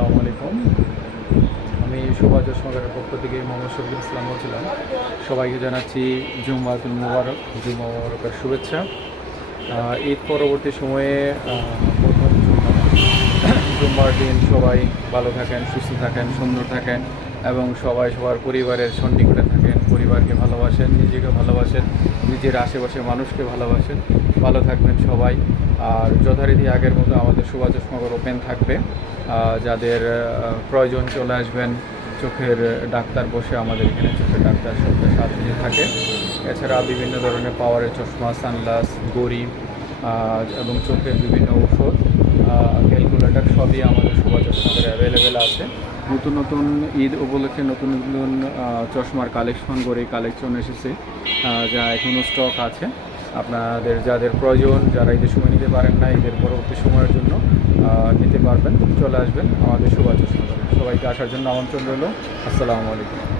আসসালামু আলাইকুম। আমি সুভাষ চশমাগারের পক্ষ থেকে মোহাম্মদ শফিকুল ইসলাম বলছিলাম। সবাইকে জানাচ্ছি জুম্মাতুল মুবারক, জুম্মা মুবারকের শুভেচ্ছা। ঈদ পরবর্তী সময়ে প্রথম জুম্মার দিন সবাই ভালো থাকেন, সুস্থ থাকেন, সুন্দর থাকেন এবং সবাই সবার পরিবারের সন্নিকটে থাকেন, পরিবারকে ভালোবাসেন, নিজেকে ভালোবাসেন, নিজের আশেপাশের মানুষকে ভালোবাসেন। ভালো থাকবেন সবাই। আর যথারীতি আগের মতো আমাদের সুভাষ চশমাগার ওপেন থাকবে। যাদের প্রয়োজন চলে আসবেন। চোখের ডাক্তার বসে আমাদের এখানে চোখের ডাক্তার সপ্তাহে 7 দিনে থাকে। এছাড়া বিভিন্ন ধরনের পাওয়ারের চশমা, সানগ্লাস, ঘড়ি এবং চোখের বিভিন্ন ঔষধ, ক্যালকুলেটর সবই আমাদের সুভাষ চশমাগারে অ্যাভেলেবেল আছে। নতুন নতুন ঈদ উপলক্ষে নতুন নতুন চশমার কালেকশন, ঘড়ি কালেকশন এসেছে, যা এখনও স্টক আছে। আপনাদের যাদের প্রয়োজন, যারা ঈদের সময় নিতে পারেন না, ঈদের পরবর্তী সময়ের জন্য নিতে পারবেন, চলে আসবেন আমাদের সুভাষ চশমাগারে। সবাইকে আসার জন্য আমন্ত্রণ রইল। আসসালামু আলাইকুম।